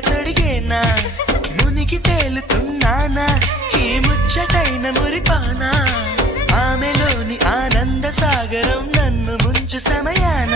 తొడిగేనా మునిగి తేలుతున్నానా ఈ ముచ్చటైన మురిపానా ఆమెలోని ఆనంద సాగరం నన్ను ముంచు సమయాన